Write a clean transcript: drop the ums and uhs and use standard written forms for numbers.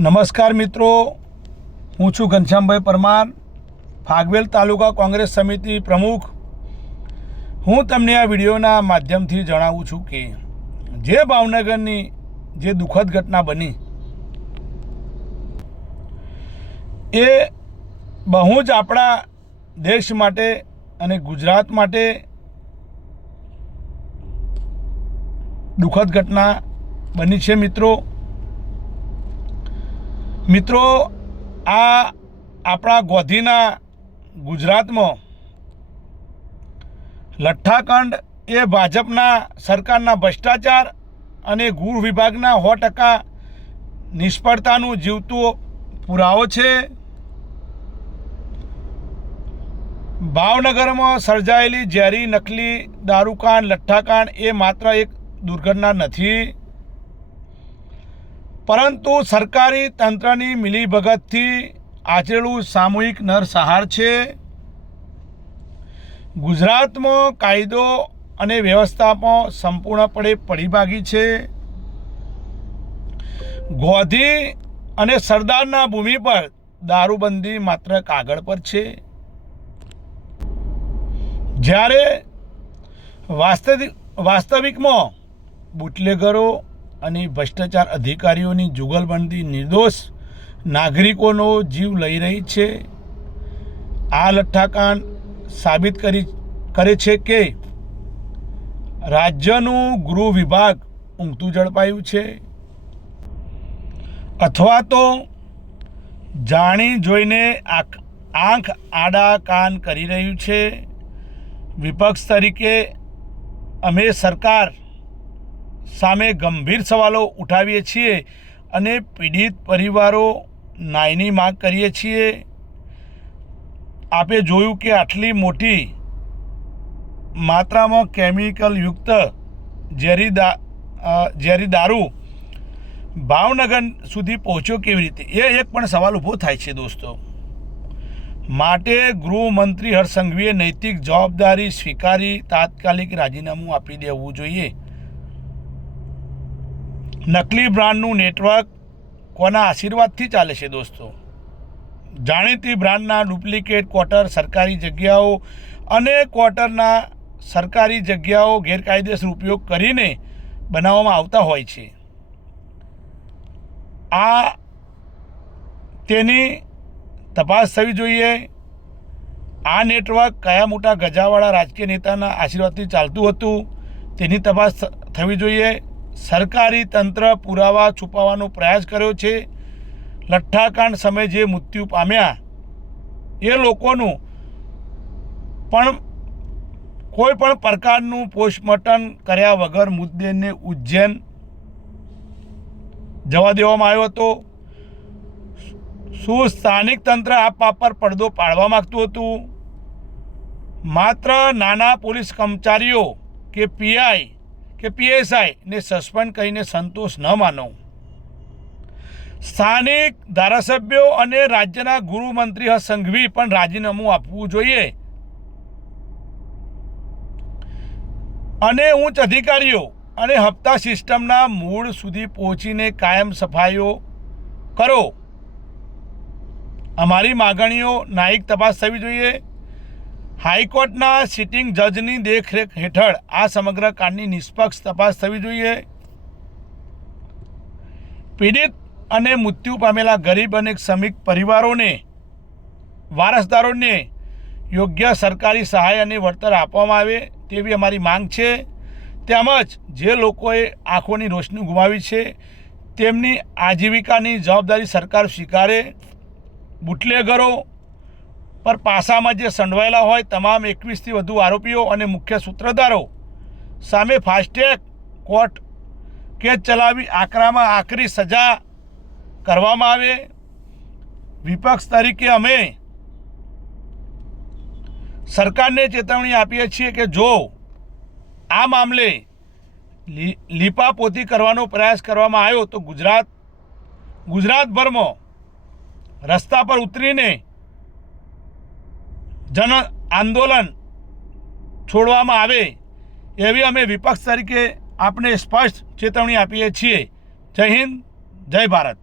નમસ્કાર મિત્રો, હું છું ઘનશ્યામભાઈ પરમાર, ફાગવેલ તાલુકા કોંગ્રેસ સમિતિ પ્રમુખ। હું તમને આ વિડીયોના માધ્યમથી જણાવું છું કે જે ભાવનગરની જે દુઃખદ ઘટના બની એ બહુ જ આપણા દેશ માટે અને ગુજરાત માટે દુઃખદ ઘટના બની છે। મિત્રો આ આપણા ગોધીના ગુજરાતમાં લઠ્ઠાકાંડ એ ભાજપના સરકારના ભ્રષ્ટાચાર અને ગૃહ વિભાગના 100% નિષ્ફળતાનું જીવતો પુરાવો છે। ભાવનગરમાં સર્જાયેલી ઝેરી નકલી દારૂકાંડ લઠ્ઠાકાંડ એ માત્ર એક દુર્ઘટના નથી, પરંતુ સરકારી તંત્રની મિલીભગતથી આચરેલું સામૂહિક નરસંહાર છે। ગુજરાતમાં કાયદો અને વ્યવસ્થામાં સંપૂર્ણપણે પડી ભાગી છે। ગોધી અને સરદારના ભૂમિ પર દારૂબંધી માત્ર કાગળ પર છે, જ્યારે વાસ્તવિકમાં બુટલેગરો અને ભ્રષ્ટાચાર અધિકારીઓની જુગલબંધી નિર્દોષ નાગરિકોનો જીવ લઈ રહી છે। આ લઠ્ઠાકાંડ સાબિત કરે છે કે રાજ્યનું ગૃહ વિભાગ ઊંઘતું ઝડપાયું છે, અથવા તો જાણી જોઈને આંખ આડા કાન કરી રહ્યું છે। વિપક્ષ તરીકે અમે સરકાર સામે ગંભીર સવાલો ઉઠાવીએ છીએ અને પીડિત પરિવારો ન્યાયની માંગ કરીએ છીએ। આપે જોયું કે આટલી મોટી માત્રામાં કેમિકલયુક્ત ઝેરી દારૂ ભાવનગર સુધી પહોંચ્યો કેવી રીતે, એ એક પણ સવાલ ઊભો થાય છે દોસ્તો। માટે ગૃહમંત્રી હર્ષ સંઘવીએ નૈતિક જવાબદારી સ્વીકારી તાત્કાલિક રાજીનામું આપી દેવું જોઈએ। નકલી બ્રાન્ડનું નેટવર્ક કોના આશીર્વાદથી ચાલે છે દોસ્તો? જાણીતી બ્રાન્ડના ડુપ્લિકેટ ક્વાર્ટર સરકારી જગ્યાઓ અને ક્વાર્ટરના સરકારી જગ્યાઓ ગેરકાયદેસર ઉપયોગ કરીને બનાવવામાં આવતા હોય છે। તેની તપાસ થવી જોઈએ। આ નેટવર્ક કયા મોટા ગજાવાળા રાજકીય નેતાના આશીર્વાદથી ચાલતું હતું તેની તપાસ થવી જોઈએ। સરકારી તંત્ર પુરાવા છુપાવવાનો પ્રયાસ કર્યો છે। લઠ્ઠાકાંડ સમયે જે મૃત્યુ પામ્યા એ લોકોનું પણ કોઈ પણ પ્રકારનું પોસ્ટમોર્ટમ કર્યા વગર મૃતદેહને ઉજ્જૈન જવા દેવામાં આવ્યો હતો। શું સ્થાનિક તંત્ર આ પાપ પર પડદો પાડવા માગતું હતું? માત્ર નાના પોલીસ કર્મચારીઓ કે પીઆઈ કે પીએસઆઈને સસ્પેન્ડ કરીને સંતોષ ન માનો। સ્થાનિક ધારાસભ્યો અને રાજ્યના ગૃહમંત્રી હર્ષ સંઘવી પણ રાજીનામું આપવું જોઈએ અને ઉચ્ચ અધિકારીઓ અને હપ્તા સિસ્ટમના મૂળ સુધી પહોંચીને કાયમ સફાઈઓ કરો। અમારી માગણીઓ ન્યાયિક તપાસ થવી જોઈએ। હાઈકોર્ટના સિટિંગ જજની દેખરેખ હેઠળ આ સમગ્ર કાંડની નિષ્પક્ષ તપાસ થવી જોઈએ। પીડિત અને મૃત્યુ પામેલા ગરીબ અને શ્રમિક પરિવારોને વારસદારોને યોગ્ય સરકારી સહાય અને વળતર આપવામાં આવે તેવી અમારી માંગ છે। તેમજ જે લોકોએ આંખોની રોશની ગુમાવી છે તેમની આજીવિકાની જવાબદારી સરકાર સ્વીકારે। બુટલેગરો પર પાસામાં જે સંડવાયેલા હોય તમામ 21થી વધુ આરોપીઓ અને મુખ્ય સૂત્રધારો સામે ફાસ્ટ-ટ્રેક કોર્ટ કેસ ચલાવી આકરામાં આકરી સજા કરવામાં આવે। વિપક્ષ તરીકે અમે સરકારને ચેતવણી આપીએ છીએ કે જો આ મામલે લીપાપોતી કરવાનો પ્રયાસ કરવામાં આવ્યો તો ગુજરાતભરમાં રસ્તા પર ઉતરીને જન આંદોલન છોડવામાં આવે એવી અમે વિપક્ષ તરીકે આપને સ્પષ્ટ ચેતવણી આપીએ છીએ। જય હિન્દ, જય ભારત।